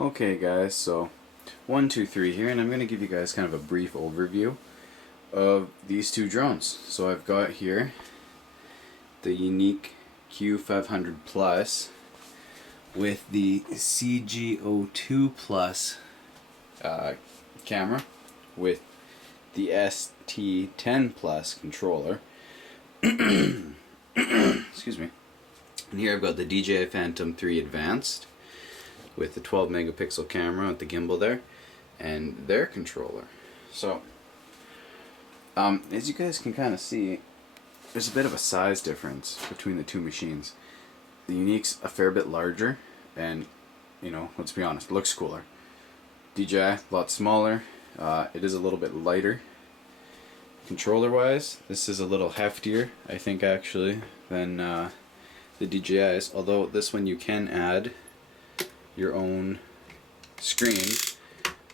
Okay guys, so 1, 2, 3 here, and I'm going to give you guys kind of a brief overview of these two drones. So I've got here the yuneec Q500 Plus with the CG02 Plus camera with the ST10 Plus controller. Excuse me. And here I've got the DJI Phantom 3 Advanced with the 12 megapixel camera with the gimbal there and their controller. So as you guys can kind of see, there's a bit of a size difference between the two machines. The yuneec's a fair bit larger and, you know, let's be honest, looks cooler. DJI, a lot smaller. It is a little bit lighter. Controller wise, this is a little heftier, I think, actually, than the DJI's, although this one you can add your own screen,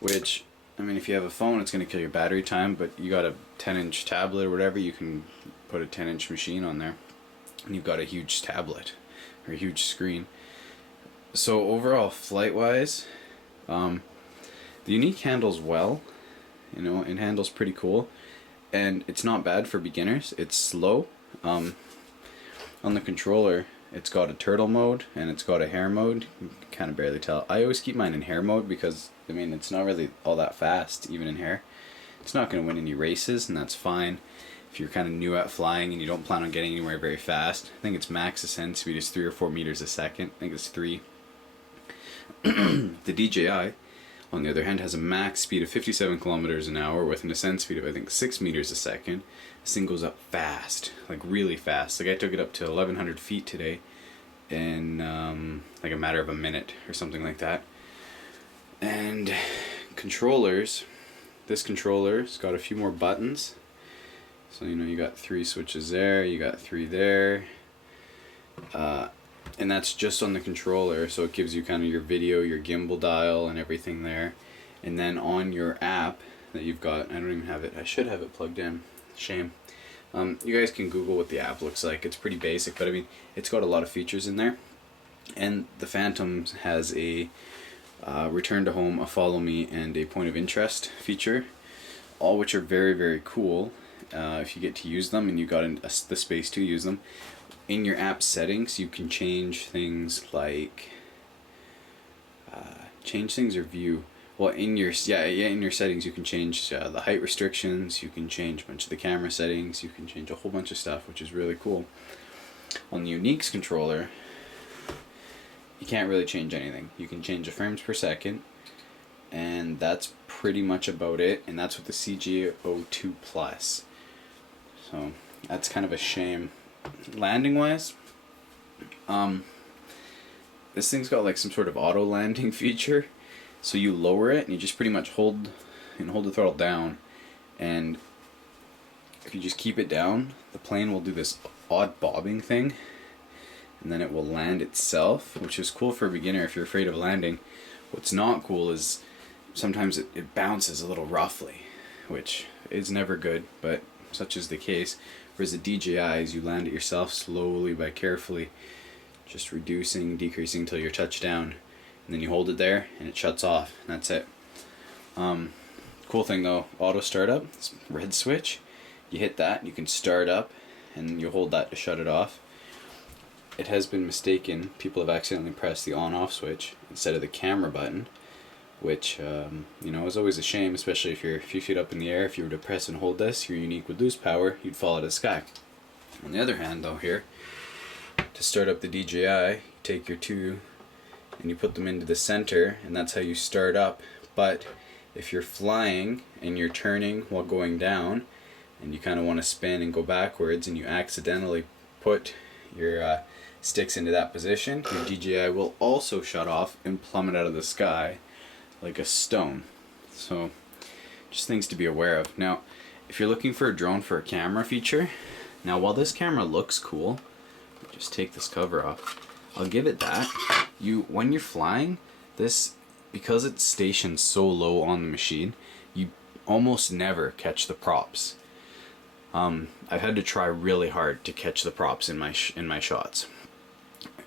which, I mean, if you have a phone it's going to kill your battery time, but you got a 10-inch tablet or whatever, you can put a 10-inch machine on there and you've got a huge tablet or a huge screen. So overall, flight wise, the yuneec handles well, you know, it handles pretty cool, and it's not bad for beginners. It's slow. On the controller, it's got a turtle mode and it's got a hare mode. You can kind of barely tell. I always keep mine in hare mode because, I mean, it's not really all that fast, even in hare. It's not going to win any races, and that's fine if you're kind of new at flying and you don't plan on getting anywhere very fast. I think its max ascent speed is 3 or 4 meters a second. I think it's 3. The DJI, on the other hand, has a max speed of 57 kilometers an hour with an ascent speed of, I think, 6 meters a second. This thing goes up fast, like really fast. Like, I took it up to 1,100 feet today in like a matter of a minute or something like that. And controllers, this controller's got a few more buttons. So, you know, you got 3 switches there, you got 3 there. And that's just on the controller, so it gives you kind of your video, your gimbal dial, and everything there. And then on your app that you've got, I don't even have it, I should have it plugged in, shame. You guys can Google what the app looks like. It's pretty basic, but I mean, it's got a lot of features in there. And the Phantom has a return to home, a follow me, and a point of interest feature, all which are very, very cool if you get to use them and you got the space to use them. In your app settings, you can change things like change things or view. Well, in your in your settings, you can change the height restrictions. You can change a bunch of the camera settings. You can change a whole bunch of stuff, which is really cool. On the yuneec's controller, you can't really change anything. You can change the frames per second, and that's pretty much about it. And that's with the CG02 Plus. So that's kind of a shame. Landing wise, this thing's got like some sort of auto landing feature, so you lower it and you just pretty much hold the throttle down, and if you just keep it down, the plane will do this odd bobbing thing, and then it will land itself, which is cool for a beginner if you're afraid of landing. What's not cool is sometimes it bounces a little roughly, which is never good, but such is the case. Whereas the DJI's, you land it yourself slowly by carefully just reducing, decreasing until you're touched down, and then you hold it there and it shuts off, and that's it. Cool thing though, auto startup, red switch, you hit that, you can start up, and you hold that to shut it off. It has been mistaken, people have accidentally pressed the on-off switch instead of the camera button, which you know, is always a shame, especially if you're a few feet up in the air. If you were to press and hold this, your yuneec would lose power, you'd fall out of the sky. On the other hand though, here, to start up the DJI, you take your two and you put them into the center, and that's how you start up. But if you're flying and you're turning while going down, and you kind of want to spin and go backwards, and you accidentally put your sticks into that position, your DJI will also shut off and plummet out of the sky like a stone. So just things to be aware of. Now, if you're looking for a drone for a camera feature, now while this camera looks cool, just take this cover off, I'll give it that. When you're flying this, because it's stationed so low on the machine, you almost never catch the props. I've had to try really hard to catch the props in my shots.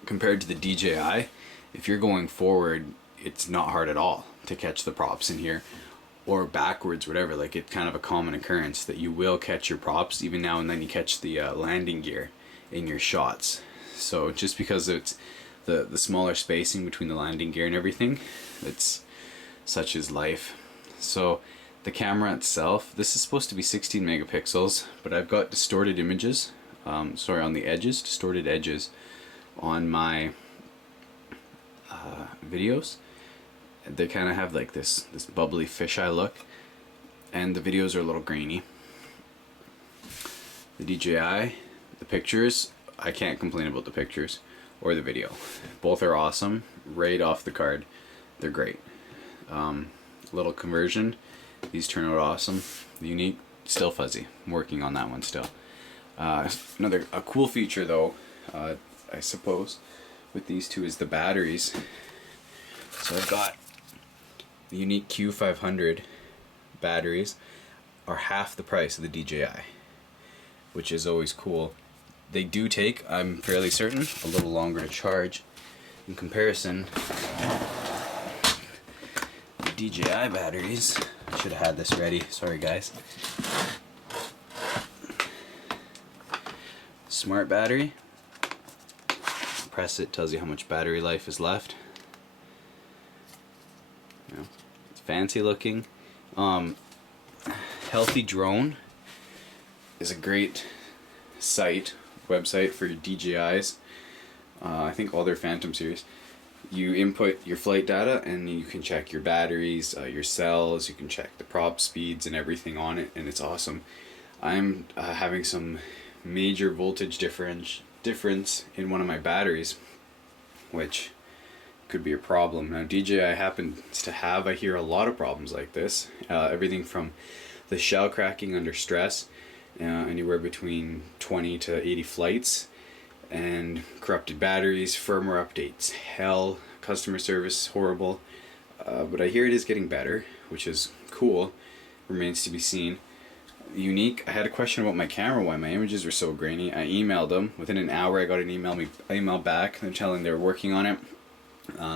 Compared to the DJI, if you're going forward, it's not hard at all to catch the props in here, or backwards, whatever. Like, it's kind of a common occurrence that you will catch your props. Even now and then you catch the landing gear in your shots. So just because it's the smaller spacing between the landing gear and everything, it's such is life. So the camera itself, this is supposed to be 16 megapixels, but I've got distorted images, on the edges, distorted edges on my videos. They kind of have like this bubbly fisheye look, and the videos are a little grainy. The DJI, the pictures, I can't complain about the pictures or the video. Both are awesome, right off the card. They're great. Little conversion, these turn out awesome. The yuneec, still fuzzy. I'm working on that one still. A cool feature though, I suppose, with these two is the batteries. So I've got the yuneec Q500 batteries are half the price of the DJI, which is always cool. They do take, I'm fairly certain, a little longer to charge. In comparison, the DJI batteries, I should have had this ready, sorry guys. Smart battery, press it, tells you how much battery life is left. You know, it's fancy looking. Healthy Drone is a great website for your DJIs. I think all their Phantom series. You input your flight data and you can check your batteries, your cells, you can check the prop speeds and everything on it, and it's awesome. I'm having some major voltage difference in one of my batteries, which could be a problem. Now DJI happens to have, I hear, a lot of problems like this. Everything from the shell cracking under stress, anywhere between 20 to 80 flights, and corrupted batteries, firmware updates, hell, customer service horrible. But I hear it is getting better, which is cool. Remains to be seen. Yuneec, I had a question about my camera, why my images were so grainy. I emailed them. Within an hour I got an email back. They're telling they were working on it.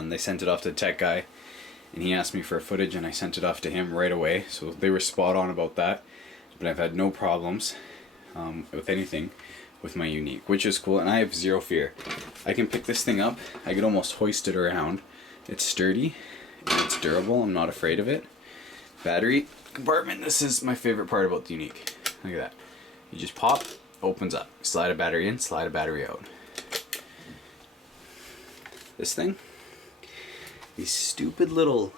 They sent it off to the tech guy, and he asked me for footage, and I sent it off to him right away. So they were spot on about that. But I've had no problems with anything with my yuneec, which is cool, and I have zero fear. I can pick this thing up. I could almost hoist it around. It's sturdy and it's durable. I'm not afraid of it. Battery compartment. This is my favorite part about the yuneec. Look at that. You just pop, opens up. Slide a battery in, slide a battery out. This thing, these stupid little,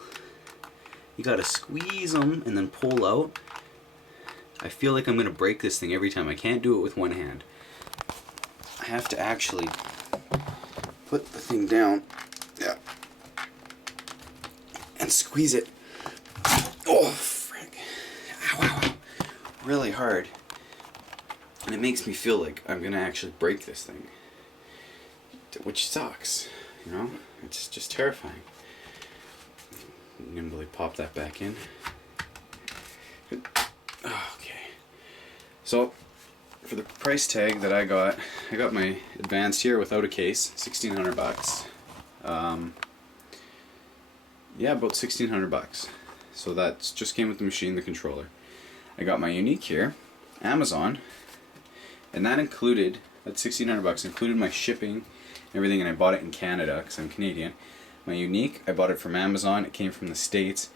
you gotta squeeze them and then pull out. I feel like I'm gonna break this thing every time. I can't do it with one hand. I have to actually put the thing down, yeah, and squeeze it. Oh, frick. Ow, ow, ow. Really hard. And it makes me feel like I'm gonna actually break this thing, which sucks, you know? It's just terrifying. Nimbly pop that back in. Okay. So, for the price tag that I got my advanced here without a case, $1,600. Yeah, about $1,600. So that's just came with the machine, the controller. I got my yuneec here, Amazon, and that included, that $1,600 included my shipping and everything, and I bought it in Canada because I'm Canadian. My yuneec, I bought it from Amazon. It came from the States.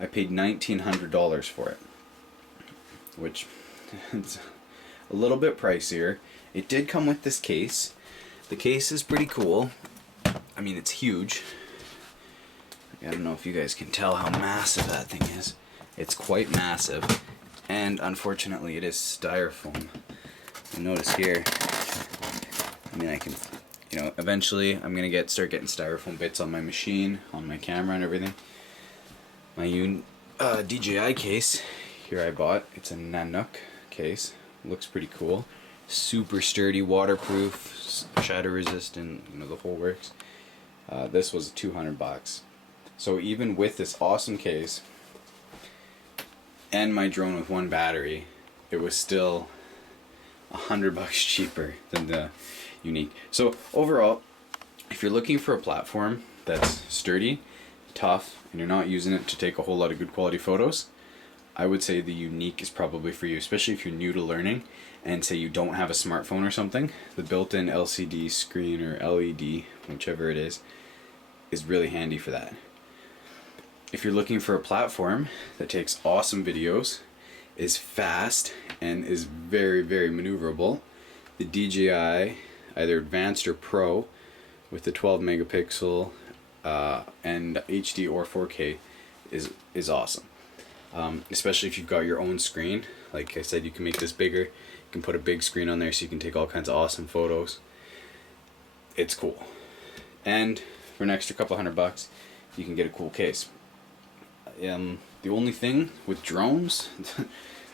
I paid $1,900 for it, which is a little bit pricier. It did come with this case. The case is pretty cool. I mean, it's huge. I don't know if you guys can tell how massive that thing is. It's quite massive, and unfortunately it is styrofoam. You'll notice here, I mean, I can, you know, eventually I'm gonna start getting styrofoam bits on my machine, on my camera and everything. My DJI case here I bought, it's a Nanook case. Looks pretty cool. Super sturdy, waterproof, shatter resistant, you know, the whole works. This was $200. So even with this awesome case and my drone with one battery, it was still $100 cheaper than the yuneec. So overall, if you're looking for a platform that's sturdy, tough and you're not using it to take a whole lot of good quality photos, I would say the yuneec is probably for you, especially if you're new to learning and say you don't have a smartphone or something. The built-in LCD screen or LED, whichever it is really handy for that. If you're looking for a platform that takes awesome videos, is fast, and is very, very maneuverable, the DJI, either Advanced or Pro, with the 12 megapixel and HD or 4K is awesome. Especially if you've got your own screen. Like I said, you can make this bigger. You can put a big screen on there so you can take all kinds of awesome photos. It's cool. And for an extra couple $100, you can get a cool case. The only thing with drones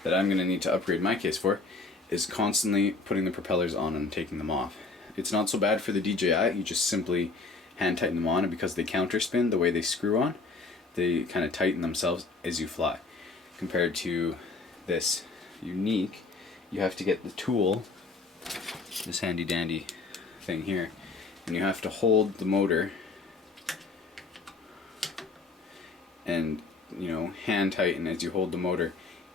that I'm going to need to upgrade my case for is constantly putting the propellers on and taking them off. It's not so bad for the DJI, you just simply hand tighten them on, and because they counterspin the way they screw on, they kind of tighten themselves as you fly. Compared to this yuneec, you have to get the tool, this handy dandy thing here, and you have to hold the motor and, you know, hand tighten as you hold the motor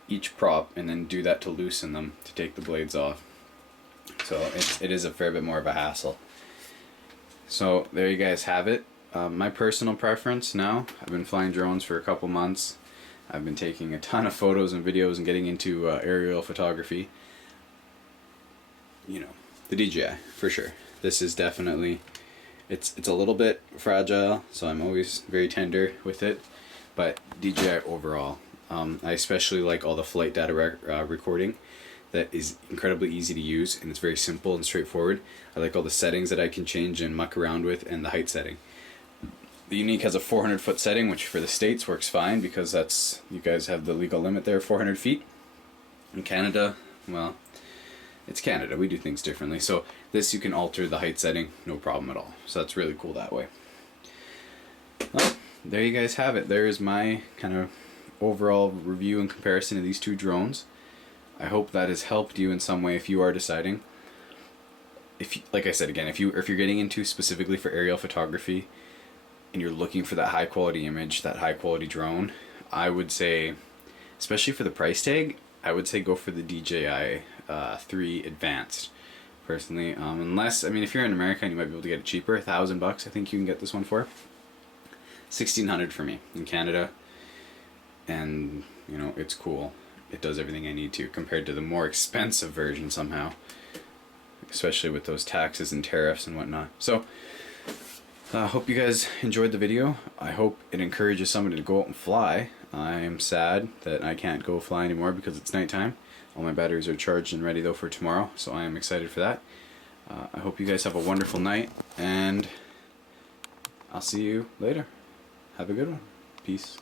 each prop, and then do that to loosen them to take the blades off. So it is a fair bit more of a hassle. So there you guys have it. My personal preference now, I've been flying drones for a couple months. I've been taking a ton of photos and videos and getting into aerial photography. You know, the DJI for sure. This is definitely, it's a little bit fragile, so I'm always very tender with it. But DJI overall, I especially like all the flight data recording. That is incredibly easy to use, and it's very simple and straightforward. I like all the settings that I can change and muck around with, and the height setting. The yuneec has a 400-foot setting, which for the States works fine because that's, you guys have the legal limit there, 400 feet. In Canada, well, it's Canada, we do things differently. So this, you can alter the height setting, no problem at all. So that's really cool that way. Well, there you guys have it. There's my kind of overall review and comparison of these two drones. I hope that has helped you in some way if you are deciding. If you, like I said again, if you're getting into specifically for aerial photography and you're looking for that high quality image, that high quality drone, I would say, especially for the price tag, I would say go for the DJI 3 Advanced. Personally, unless, I mean, if you're in America and you might be able to get it cheaper, $1,000 I think you can get this one for. 1,600 for me in Canada, and you know, it's cool. It does everything I need to, compared to the more expensive version somehow, especially with those taxes and tariffs and whatnot. So I hope you guys enjoyed the video. I hope it encourages somebody to go out and fly. I am sad that I can't go fly anymore because it's nighttime. All my batteries are charged and ready though for tomorrow, so I am excited for that. I hope you guys have a wonderful night, and I'll see you later. Have a good one. Peace.